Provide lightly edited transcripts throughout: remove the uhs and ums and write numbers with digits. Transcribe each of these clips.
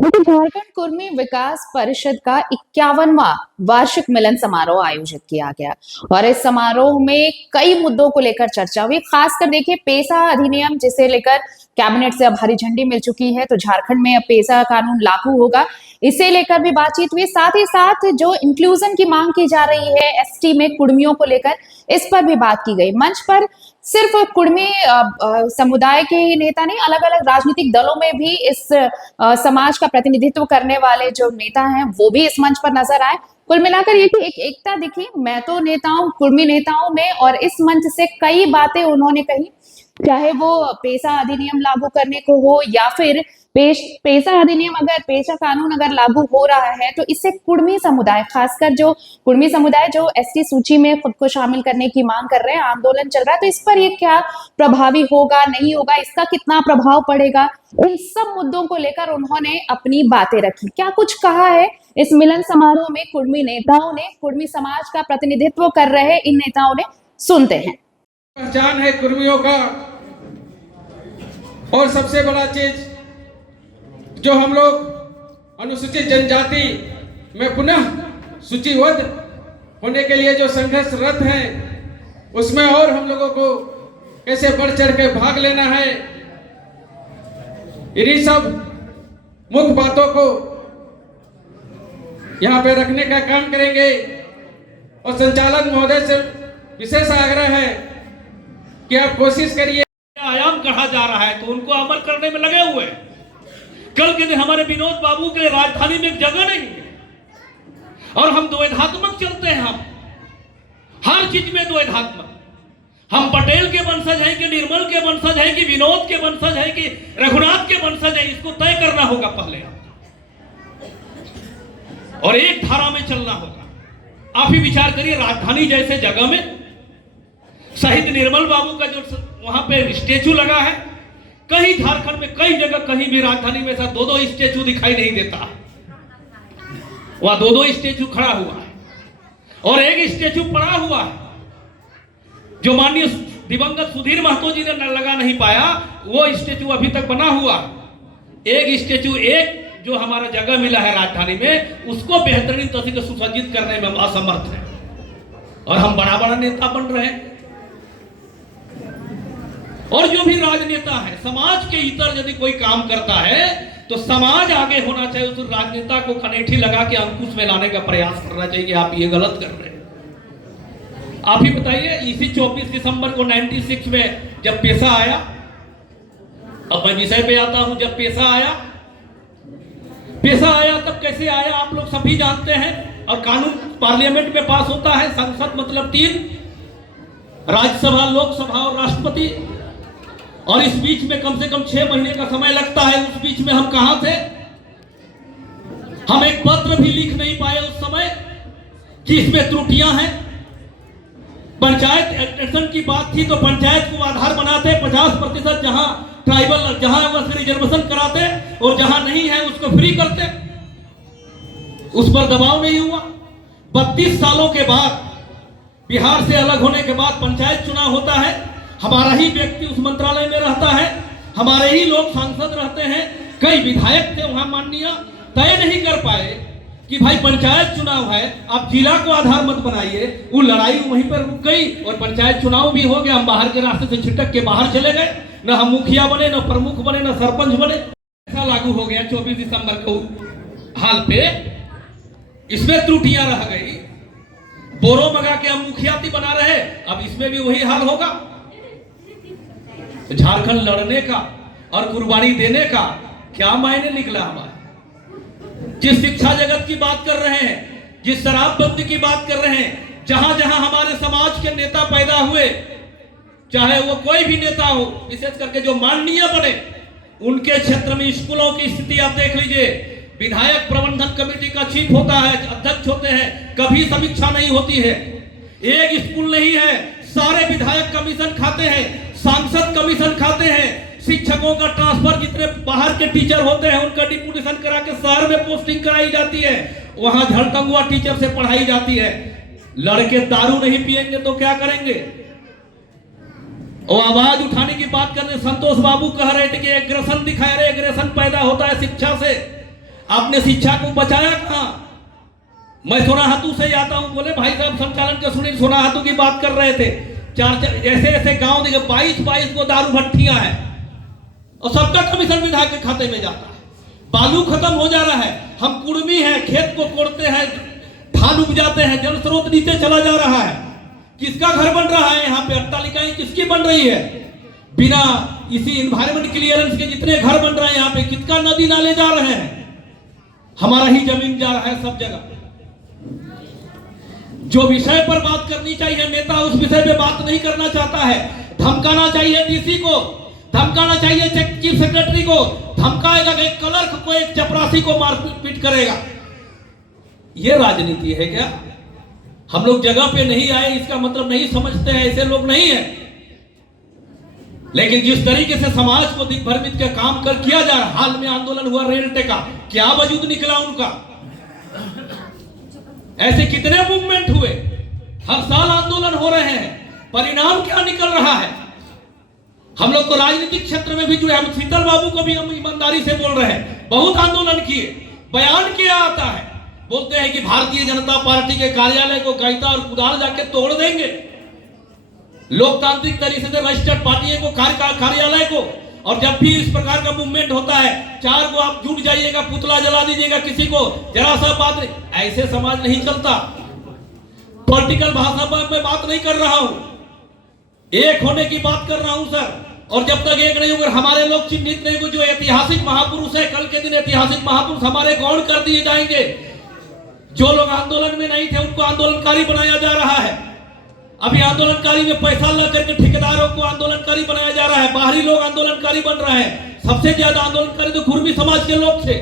देखिए, झारखंड कुर्मी विकास परिषद का 51वां वार्षिक मिलन समारोह आयोजित किया गया और इस समारोह में कई मुद्दों को लेकर चर्चा हुई। खासकर देखिए, पेशा अधिनियम जिसे लेकर कैबिनेट से अब हरी झंडी मिल चुकी है, तो झारखंड में अब पेशा कानून लागू होगा, इसे लेकर भी बातचीत हुई। साथ ही साथ जो इंक्लूजन की मांग की जा रही है एसटी में कुर्मियों को लेकर, इस पर भी बात की गई। मंच पर सिर्फ कुर्मी समुदाय के ही नेता नहीं, अलग अलग राजनीतिक दलों में भी इस समाज का प्रतिनिधित्व करने वाले जो नेता हैं वो भी इस मंच पर नजर आए। कुल मिलाकर ये कि एक एकता दिखी महतो नेताओं कुर्मी नेताओं में, और इस मंच से कई बातें उन्होंने कही, चाहे वो पेशा अधिनियम लागू करने को हो या फिर पेशा अधिनियम अगर पेशा कानून अगर लागू हो रहा है तो इससे कुर्मी समुदाय, खासकर जो कुर्मी समुदाय जो एसटी सूची में खुद को शामिल करने की मांग कर रहे हैं, आंदोलन चल रहा है, तो इस पर ये क्या प्रभावी होगा, नहीं होगा, इसका कितना प्रभाव पड़ेगा, इन सब मुद्दों को लेकर उन्होंने अपनी बातें रखी। क्या कुछ कहा है इस मिलन समारोह में कुर्मी नेताओं ने, कुर्मी समाज का प्रतिनिधित्व कर रहे इन नेताओं ने, सुनते हैं। पहचान है कुर्मियों का, और सबसे बड़ा चीज जो हम लोग अनुसूचित जनजाति में पुनः सूचीबद्ध होने के लिए जो संघर्षरत हैं, उसमें और हम लोगों को कैसे बढ़ चढ़ के भाग लेना है, इन्हीं सब मुख्य बातों को यहाँ पे रखने का काम करेंगे। और संचालक महोदय से विशेष आग्रह है कि आप कोशिश करिए। आयाम कहा जा रहा है तो उनको अमल करने में लगे हुए हैं। कल के दिन हमारे विनोद बाबू के राजधानी में एक जगह नहीं है और हम द्वैधात्मक चलते हैं। हम हर चीज में द्वैधात्मक, हम पटेल के वंशज हैं कि निर्मल के वंशज हैं कि विनोद के वंशज हैं कि रघुनाथ के वंशज हैं, इसको तय करना होगा पहले और एक धारा में चलना होगा। आप ही विचार करिए, राजधानी जैसे जगह में शहीद निर्मल बाबू का जो वहां पे स्टेचू लगा है, कहीं झारखंड में कई जगह कहीं भी राजधानी में ऐसा दो स्टेचू दिखाई नहीं देता। वहां दो स्टेचू खड़ा हुआ है और एक स्टेचू पड़ा हुआ है जो माननीय दिवंगत सुधीर महतो जी ने लगा नहीं पाया, वो स्टेचू अभी तक बना हुआ। एक स्टेचू एक जो हमारा जगह मिला है राजधानी में, उसको बेहतरीन तरीके से सुसज्जित करने में हम असमर्थ हैं और हम बड़ा बड़ा नेता बन रहे हैं। और जो भी राजनेता है, समाज के इतर यदि कोई काम करता है तो समाज आगे होना चाहिए, उस राजनेता को कनेठी लगा के अंकुश में लाने का प्रयास करना चाहिए कि आप ये गलत कर रहे हैं। आप ही बताइए, इसी 24 दिसंबर को 96 में जब पेशा आया, अब मैं विषय पे आता हूं, जब पेशा आया तब कैसे आया आप लोग सभी जानते हैं। और कानून पार्लियामेंट में पास होता है, संसद मतलब 3, राज्यसभा, लोकसभा और राष्ट्रपति, और इस बीच में कम से कम 6 महीने का समय लगता है। उस बीच में हम कहां थे? हम एक पत्र भी लिख नहीं पाए उस समय कि इसमें त्रुटियां हैं। पंचायत एक्सटेंशन की बात थी तो पंचायत को आधार बनाते, 50% जहां ट्राइबल, जहां वह रिजर्वेशन कराते और जहां नहीं है उसको फ्री करते। उस पर दबाव नहीं हुआ। 32 सालों के बाद, बिहार से अलग होने के बाद पंचायत चुनाव होता है, हमारा ही व्यक्ति उस मंत्रालय में रहता है, हमारे ही लोग सांसद रहते हैं, कई विधायक थे वहां माननीय, तय नहीं कर पाए कि भाई पंचायत चुनाव है, आप जिला को आधार मत बनाइए। वो लड़ाई वहीं पर रुक गई और पंचायत चुनाव भी हो गया। हम बाहर के रास्ते से छिटक के बाहर चले गए, न हम मुखिया बने, न प्रमुख बने, न सरपंच बने। ऐसा लागू हो गया 24 दिसंबर को हाल पे। इसमें त्रुटियां रह गई, बोरो मंगा के हम मुखियाती बना रहे, अब इसमें भी वही हाल होगा। झारखंड लड़ने का और कुर्बानी देने का क्या मायने निकला हमारा? जिस शिक्षा जगत की बात कर रहे हैं, जिस शराबबंदी की बात कर रहे हैं, जहां जहां हमारे समाज के नेता पैदा हुए, चाहे वो कोई भी नेता हो, विशेष करके जो माननीय बने, उनके क्षेत्र में स्कूलों की स्थिति आप देख लीजिए। विधायक प्रबंधन कमेटी का चीफ होता है, अध्यक्ष होते हैं, कभी समीक्षा नहीं होती है। एक स्कूल नहीं है, सारे विधायक कमीशन खाते हैं, सांसद कमीशन खाते हैं। शिक्षकों का ट्रांसफर, जितने बाहर के टीचर होते हैं उनका डिप्यूटेशन करा के शहर में पोस्टिंग कराई जाती है, वहां झड़टंगुआ टीचर से पढ़ाई जाती है। लड़के दारू नहीं पिएंगे तो क्या करेंगे? और आवाज उठाने की बात करने संतोष बाबू कह रहे थे कि एग्रेशन दिखा रहे, एग्रेशन पैदा होता है शिक्षा से। आपने शिक्षा को बचाया कहाँ? मैं सोनाहातू से आता हूं, बोले भाई साहब संचालन के सुनील सोनाहातू की बात कर रहे थे। चार ऐसे ऐसे गांव देखे 22 को दारू भट्टियां हैं और सबका कमीशन विधायक के खाते में जाता है। बालू खत्म हो जा रहा है, हम कुर्मी हैं, खेत को कोड़ते हैं, धान उपजाते हैं, जल स्रोत नीचे चला जा रहा है। किसका घर बन रहा है यहाँ पे? अट्टालिकाएं किसकी बन रही है? बिना इसी इन्वायरमेंट क्लियरेंस के जितने घर बन रहे हैं यहाँ पे, किसका नदी नाले जा रहे हैं? हमारा ही जमीन जा रहा है सब जगह। जो विषय पर बात करनी चाहिए नेता उस विषय पे बात नहीं करना चाहता है। धमकाना चाहिए डीसी को, धमकाना चाहिए चीफ सेक्रेटरी को, धमकाएगा कि एक क्लर्क को, एक चपरासी को मारपीट करेगा। ये राजनीति है क्या? हम लोग जगह पे नहीं आए इसका मतलब नहीं समझते हैं, ऐसे लोग नहीं है। लेकिन जिस तरीके से समाज को दिग्भ्रमित के काम कर किया जा रहा, हाल में आंदोलन हुआ रेल टेका, क्या वजूद निकला उनका? ऐसे कितने मूवमेंट हुए, हर साल आंदोलन हो रहे हैं, परिणाम क्या निकल रहा है? हम लोग तो राजनीतिक क्षेत्र में भी जुड़े, हम शीतल बाबू को भी हम ईमानदारी से बोल रहे हैं, बहुत आंदोलन किए, बयान किया आता है, बोलते हैं कि भारतीय जनता पार्टी के कार्यालय को गैता और कुदाल जाके तोड़ देंगे, लोकतांत्रिक तरीके से रजिस्टर्ड पार्टी को कार्यालय को। और जब भी इस प्रकार का मूवमेंट होता है, 4 को आप जुट जाइएगा, पुतला जला दीजिएगा किसी को, जरा सा बात नहीं, ऐसे समाज नहीं चलता। पॉलिटिकल भाषा में मैं बात नहीं कर रहा हूं, एक होने की बात कर रहा हूं सर। और जब तक एक नहीं होगा, हमारे लोग चिन्हित नहीं हुए, जो ऐतिहासिक महापुरुष है, कल के दिन ऐतिहासिक महापुरुष हमारे गौण कर दिए जाएंगे। जो लोग आंदोलन में नहीं थे उनको आंदोलनकारी बनाया जा रहा है। अभी आंदोलनकारी में पैसा लग करके ठेकेदारों को आंदोलनकारी बनाया जा रहा है, बाहरी लोग आंदोलनकारी बन रहे हैं। सबसे ज्यादा आंदोलनकारी तो कुर्मी समाज के लोग थे।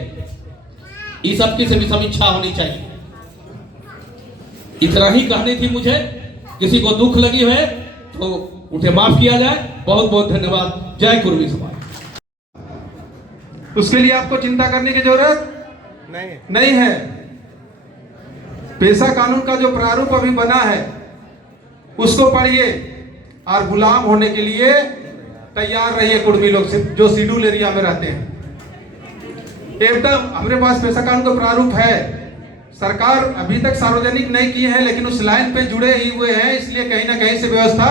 इस सब की भी समीक्षा होनी चाहिए। इतना ही कहनी थी मुझे, किसी को दुख लगी है तो उन्हें माफ किया जाए। बहुत बहुत धन्यवाद। जय कुर्मी समाज। उसके लिए आपको चिंता करने की जरूरत नहीं है। पेशा कानून का जो प्रारूप अभी बना है उसको पढ़िए और गुलाम होने के लिए तैयार रहिए। कुर्मी लोग जो शेड्यूल एरिया में रहते हैं, एकदम हमारे पास पेशा कानून का प्रारूप है। सरकार अभी तक सार्वजनिक नहीं की है, लेकिन उस लाइन पे जुड़े ही हुए हैं, इसलिए कहीं ना कहीं से व्यवस्था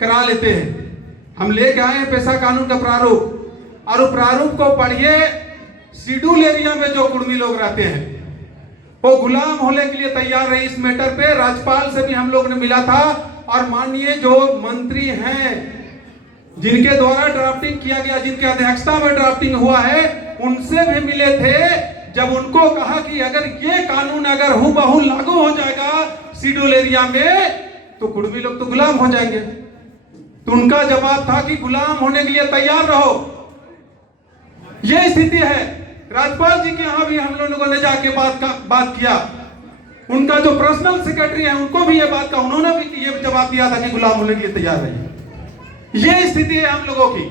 करा लेते हैं। हम लेके आए हैं पेशा कानून का प्रारूप, और उस प्रारूप को पढ़िए। शेड्यूल एरिया में जो कुर्मी लोग रहते हैं वो गुलाम होने के लिए तैयार रही। इस मैटर पे राज्यपाल से भी हम लोग ने मिला था, और माननीय जो मंत्री हैं जिनके द्वारा ड्राफ्टिंग किया गया, जिनके अध्यक्षता में ड्राफ्टिंग हुआ है, उनसे भी मिले थे। जब उनको कहा कि अगर ये कानून अगर हूबहू लागू हो जाएगा शेड्यूल एरिया में तो कुर्मी लोग तो गुलाम हो जाएंगे, तो उनका जवाब था कि गुलाम होने के लिए तैयार रहो। ये स्थिति है। राज्यपाल जी के यहाँ भी हम लोगों ने जाके बात किया। उनका जो पर्सनल सेक्रेटरी है उनको भी ये बात का, उन्होंने भी ये जवाब दिया था कि गुलाम होने के लिए तैयार रहिए। ये स्थिति है हम लोगों की।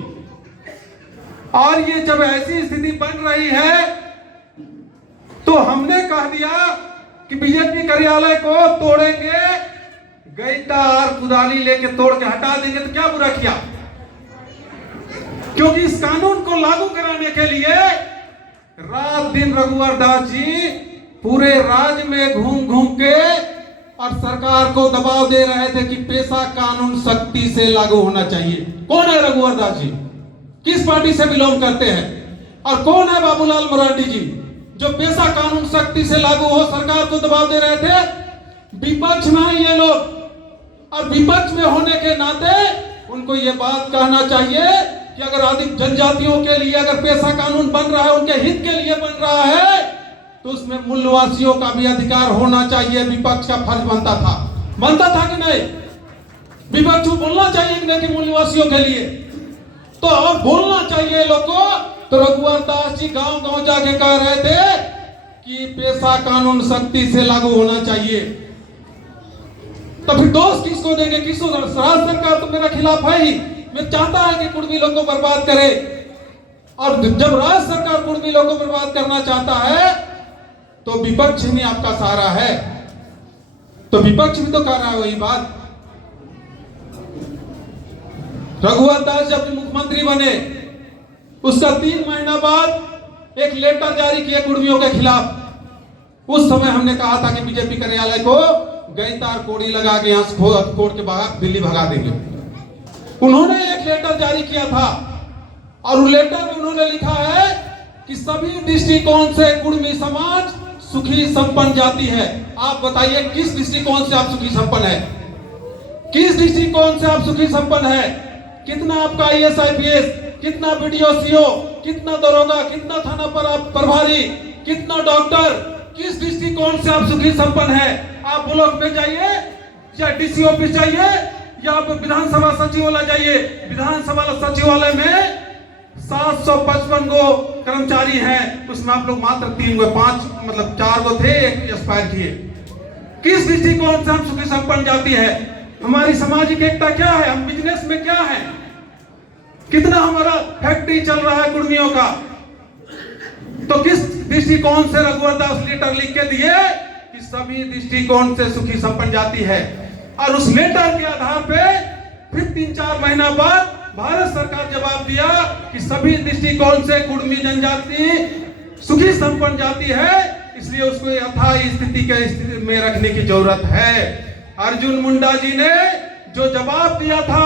और ये जब ऐसी स्थिति बन रही है तो हमने कह दिया कि बीजेपी कार्यालय को तोड़ेंगे, गैता और कुदाली लेके तोड़ के हटा देंगे, तो क्या बुरा किया? क्योंकि इस कानून को लागू कराने के लिए रात दिन रघुवर दास जी पूरे राज्य में घूम घूम के और सरकार को दबाव दे रहे थे कि पेशा कानून सख्ती से लागू होना चाहिए। कौन है रघुवर दास जी? किस पार्टी से बिलोंग करते हैं? और कौन है बाबूलाल मरांडी जी जो पेशा कानून सख्ती से लागू हो सरकार को दबाव दे रहे थे? विपक्ष में है ये लोग, और विपक्ष में होने के नाते उनको ये बात कहना चाहिए कि अगर अधिक जनजातियों के लिए अगर पेशा कानून बन रहा है, उनके हित के लिए बन रहा है, तो उसमें मूलवासियों का भी अधिकार होना चाहिए। विपक्ष का फर्ज बनता था कि नहीं? विपक्ष को बोलना चाहिए कि मूलवासियों के लिए तो और बोलना चाहिए लोगों को। तो रघुवर दास जी गांव गांव जाके कह रहे थे कि पेशा कानून सख्ती से लागू होना चाहिए। तो फिर दोष किसको देंगे? किसको? राज्य सरकार तो मेरे खिलाफ है ही, मैं चाहता है कि कुर्मी लोगों को बर्बाद करे। और जब राज्य सरकार कुर्मी लोगों को बर्बाद करना चाहता है तो विपक्ष ही आपका सहारा है। तो विपक्ष भी तो कर रहा है वही बात। रघुवर दास जब मुख्यमंत्री बने उसका 3 महीना बाद एक लेटर जारी किए कुर्मियों के खिलाफ। उस समय हमने कहा था कि बीजेपी कार्यालय को गई तार कोड़ी लगा के यहाँ से कोर्ट के बाहर दिल्ली भगा देंगे। उन्होंने एक लेटर जारी किया था और उस लेटर में उन्होंने लिखा है कि सभी दृष्टिकोण से कुर्मी समाज सुखी संपन्न जाति है। आप बताइए किस दृष्टिकोण से आप सुखी संपन्न है? किस दृष्टिकोण से आप सुखी संपन्न है? कितना आपका IAS IPS, कितना BDO CO, कितना दरोगा, कितना थाना पर आप प्रभारी, कितना डॉक्टर, किस दृष्टिकोण से आप सुखी संपन्न है? आप ब्लॉक में जाइए या DC ऑफिस जाइए या आप विधानसभा सचिवालय जाइए। विधानसभा सचिवालय में 755 गो कर्मचारी हैं, उसमें आप लोग मात्र 3 गो 5 मतलब 4 गो थे, एक एक्सपायर किए। किस दृष्टिकोण से हम सुखी संपन्न जाति है? हमारी सामाजिक एकता क्या है? हम बिजनेस में क्या है? कितना हमारा फैक्ट्री चल रहा है कुर्मियों का? तो किस दृष्टिकोण से रघुवर दास लेटर लिख के दिए कि सभी दृष्टिकोण से सुखी संपन्न जाति है? और उस लेटर के आधार पे फिर 3-4 महीना बाद भारत सरकार जवाब दिया कि सभी दृष्टिकोण से कुर्मी जनजाति सुखी संपन्न जाति है, इसलिए उसको यथाही स्थिति के में रखने की जरूरत है। अर्जुन मुंडा जी ने जो जवाब दिया था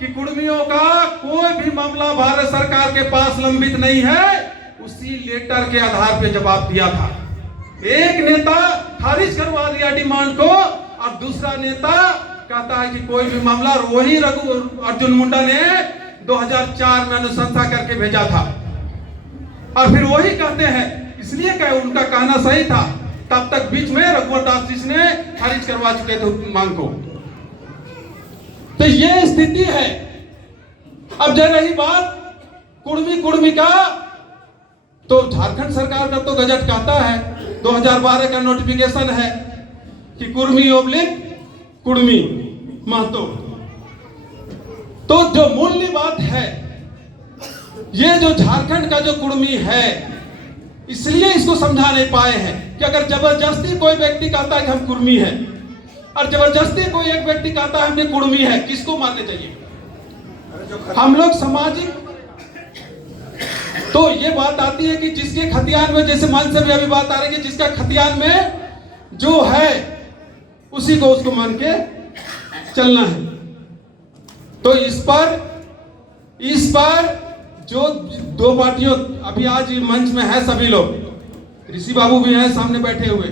कि कुर्मियों का कोई भी मामला भारत सरकार के पास लंबित नहीं है, उसी लेटर के आधार पे जवाब दिया था। एक नेता खारिज करवा दिया डिमांड को और दूसरा नेता कहता है कि कोई भी मामला, वही अर्जुन मुंडा ने 2004 में अनुशंसा करके भेजा था और फिर वही कहते हैं, इसलिए कहे उनका कहना सही था। तब तक बीच में रघुवर दास जी ने खारिज करवा चुके थे मांग को। तो ये स्थिति है। अब जब रही बात कुर्मी का, तो झारखंड सरकार का तो गजट कहता है, 2012 का नोटिफिकेशन है कि कुर्मी महतो। तो जो मूल्य बात है, ये जो झारखंड का जो कुर्मी है, इसलिए इसको समझा नहीं पाए हैं कि अगर जबरदस्ती कोई व्यक्ति कहता है कि हम कुर्मी हैं और जबरदस्ती कोई एक व्यक्ति कहता है हमने कुर्मी है, किसको मानने चाहिए? हम लोग सामाजिक, तो ये बात आती है कि जिसके खतियान में, जैसे मन से भी अभी बात आ रही है कि जिसका खतियान में जो है उसी को उसको मान के चलना है। तो इस पर जो दो पार्टियों अभी आज मंच में है, सभी लोग, ऋषि बाबू भी हैं सामने बैठे हुए,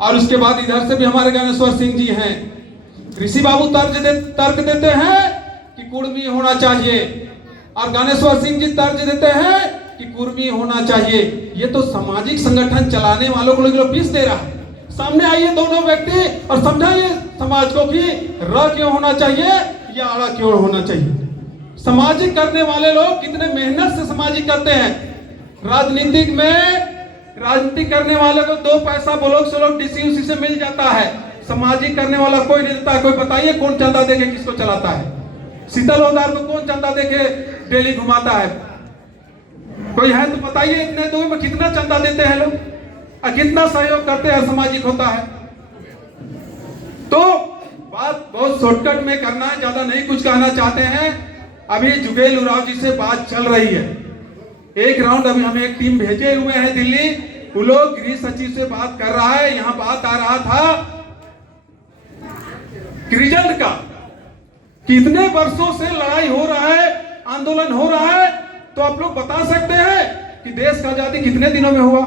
और उसके बाद इधर से भी हमारे ज्ञानेश्वर सिंह जी हैं। ऋषि बाबू तर्क देते हैं कि कुर्मी होना चाहिए और ज्ञानेश्वर सिंह जी तर्क देते हैं कि कुर्मी होना चाहिए। ये तो सामाजिक संगठन चलाने वालों को लोग पीस दे रहा है। सामने आइए दोनों व्यक्ति और समझाइए समाज को कि र क्यों होना चाहिए या अड़ा क्यों होना चाहिए। सामाजिक करने वाले लोग कितने मेहनत से सामाजिक करते हैं। राजनीति करने वाले को 2 पैसा ब्लॉक से लोग DC उसी से मिल जाता है। सामाजिक करने वाला कोई नहीं देता है। कोई बताइए कौन चंदा देके किसको चलाता है? शीतल होदार को कौन चंदा देके डेली घुमाता है? कोई है तो बताइए, इतने दो में कितना चंदा देते हैं लोग और कितना सहयोग करते हैं, सामाजिक होता है। तो बात बहुत शॉर्टकट में करना है, ज्यादा नहीं कुछ कहना चाहते हैं। अभी जुगेल उरांव जी से बात चल रही है, एक राउंड अभी हमें एक टीम भेजे हुए हैं दिल्ली, वो लोग गृह सचिव से बात कर रहा है। यहाँ बात आ रहा था रिजल्ट का, कितने वर्षों से लड़ाई हो रहा है, आंदोलन हो रहा है। तो आप लोग बता सकते हैं कि देश का आजादी कितने दिनों में हुआ?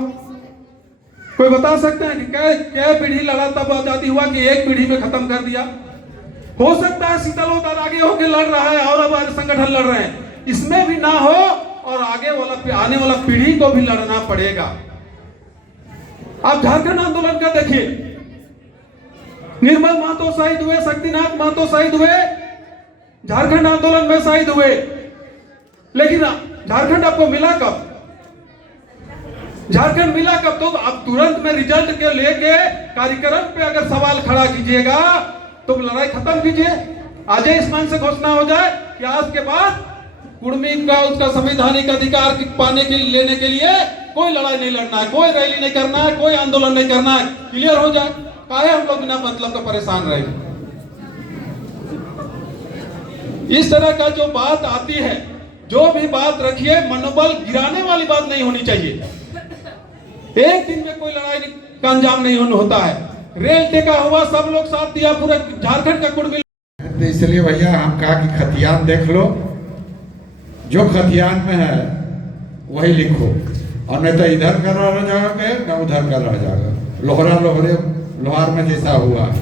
कोई बता सकते हैं कि क्या पीढ़ी लड़ा तब आजादी हुआ कि एक पीढ़ी में खत्म कर दिया? हो सकता है शीतल होदार आगे होकर लड़ रहा है और अब संगठन लड़ रहे हैं, इसमें भी ना हो और आने वाला पीढ़ी को भी लड़ना पड़ेगा। आप झारखंड आंदोलन का देखिए, निर्मल महतो शहीद हुए, शक्तिनाथ महतो शहीद हुए, झारखंड आंदोलन में शहीद हुए। लेकिन झारखंड आपको मिला कब? झारखंड मिला कब? तो आप तुरंत में रिजल्ट के लेके कार्यक्रम पे अगर सवाल खड़ा कीजिएगा तो लड़ाई खत्म कीजिए। आज इस मान से घोषणा हो जाए कि आज के बाद कुर्मी का उसका संवैधानिक अधिकार पाने के लेने के लिए कोई लड़ाई नहीं लड़ना है, कोई रैली नहीं करना है, कोई आंदोलन नहीं करना है, क्लियर हो जाए। काहे हम लोग बिना मतलब का परेशान रहेंगे? इस तरह का जो बात आती है, जो भी बात रखिए मनोबल गिराने वाली बात नहीं होनी चाहिए। एक दिन में कोई लड़ाई का अंजाम नहीं होता है। रेल टेका हुआ, सब लोग साथ दिया, पूरे झारखंड का कुर्मी। तो इसलिए भैया हम कहा कि खतियान देख लो, जो खतियान में है वही लिखो, और नहीं तो इधर का रह जाओगे ना उधर का रह जाएगा। लोहार में जैसा हुआ,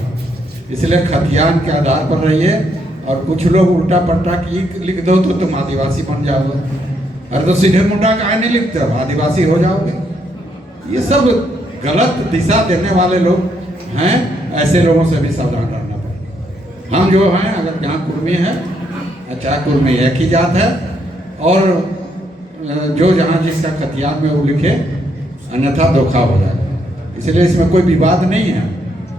इसलिए खतियान के आधार पर रहिए। और कुछ लोग उल्टा पट्टा की लिख दो तो तुम आदिवासी बन जाओगे। अरे तो सीधे मुंडा काहे नहीं लिखते हो, आदिवासी हो जाओगे। ये सब गलत दिशा देने वाले लोग हैं, ऐसे लोगों से भी सावधान रहना पड़ेगा। हम जो हैं, अगर जहाँ कुर्मी है, अच्छा कुर्मी एक ही जात है, और जो जहाँ जिसका खतियान में वो लिखे, अन्यथा धोखा हो जाएगा। इसलिए इसमें कोई विवाद नहीं है,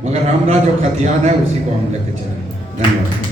मगर हमारा जो खतियान है उसी को हम लेके चलें। धन्यवाद।